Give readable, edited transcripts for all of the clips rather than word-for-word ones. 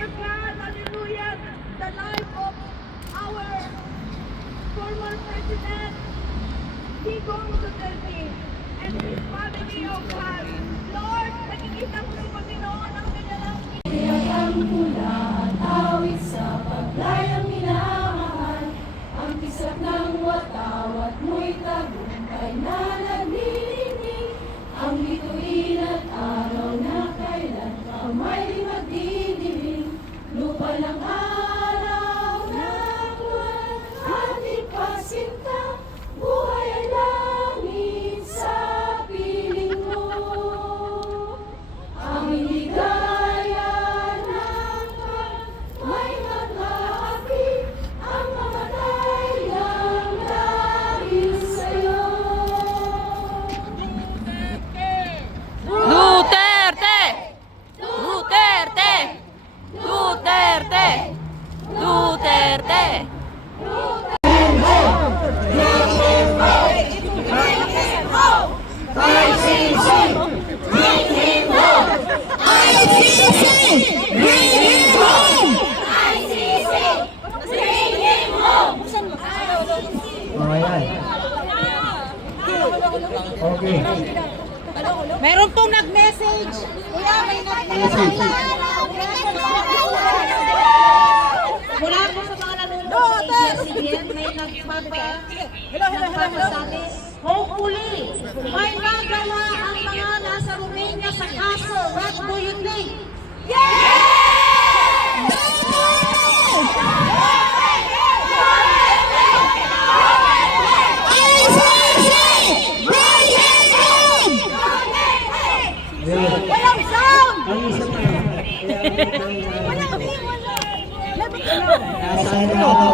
our God, hallelujah, the life of our former President, Digong Duterte, and his family, oh God. Lord, nakikita mo ng Panginoon ang kanilang Iyayang pula at awit sa paglayang minamahal, ang kisap ng watawat mo'y tagumpay na naglilinig, ang bituin at araw na kailan pa may magdidilim, lupa ng araw ng buwan, ating pasinta, buhay ay langit sa piling mo. Aming ligaya ng may mag-aapi, ang mamatay lang dahil sa'yo. Duterte! Duterte! Duterte! Duterte! Ayan. Okay. Meron pong nag-message. Kuya, may nag-message. Mula po sa mga nanonood sa ABS-CBN, may nagpapasabi, hopefully, may magawa ang mga nasa Romania sa kaso. What do you think? Walang sound! Ang isa pa. Nasaan na ako?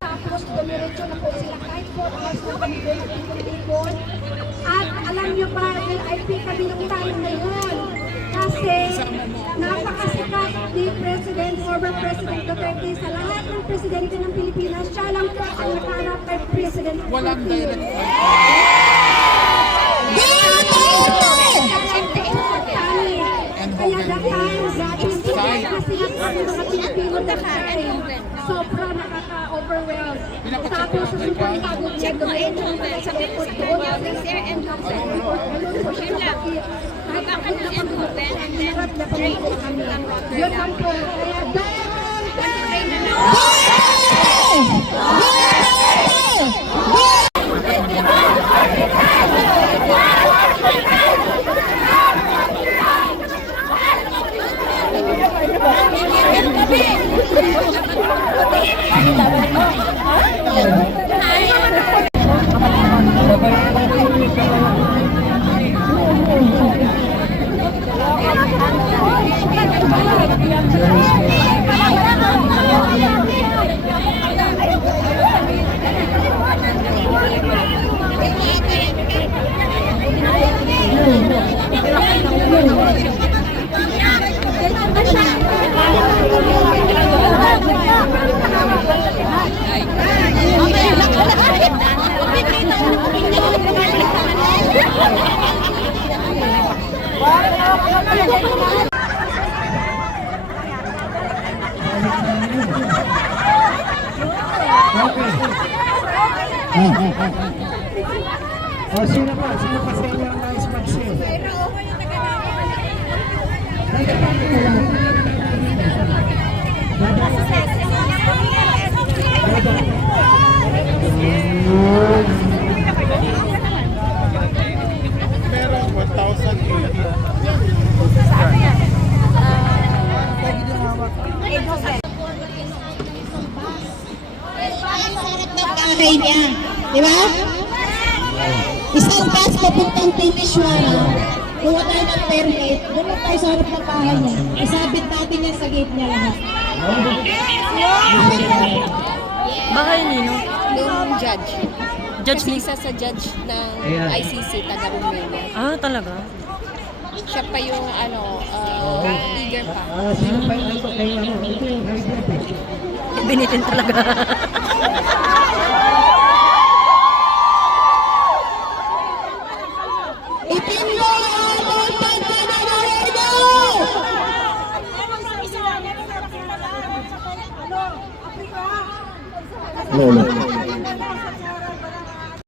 Tapos dumiretso na po sila kahit 4 hours na kami doon. At alam niyo ba, LIP kami nung time na yun. Kasi napakasikat ni former President Duterte sa lahat ng presidente ng Pilipinas. Siya lang po ang nakaharap kay President Duterte. Kaya that time, kasi ang mga Pilipino dahil sobra nakaka-overwhelm. Tapos sa super pagod niya doon sa airport doon, kahit ako na pagod, hirap na pamilya kami. Yun lang po. Kaya O, sino pa? Sino pa sa inyo ang nais mag-sing? Meron 1,000. Bahay niya, di ba? Isang bus papuntang Timisoara, kuha tayo ng permit, doon lang tayo sa harap ng bahay niya. Isabit natin yan sa gate niya lahat. Bahay nino? Yung judge. Judge ni? Isa sa judge ng ICC, taga-Romania. Ah, talaga? Siya pa yung eager pa. Sino pa yung ito kay ano? Ito yung high-blood eh. Binitin talaga. Itinlo ang ating pagkakalayo! Lolo.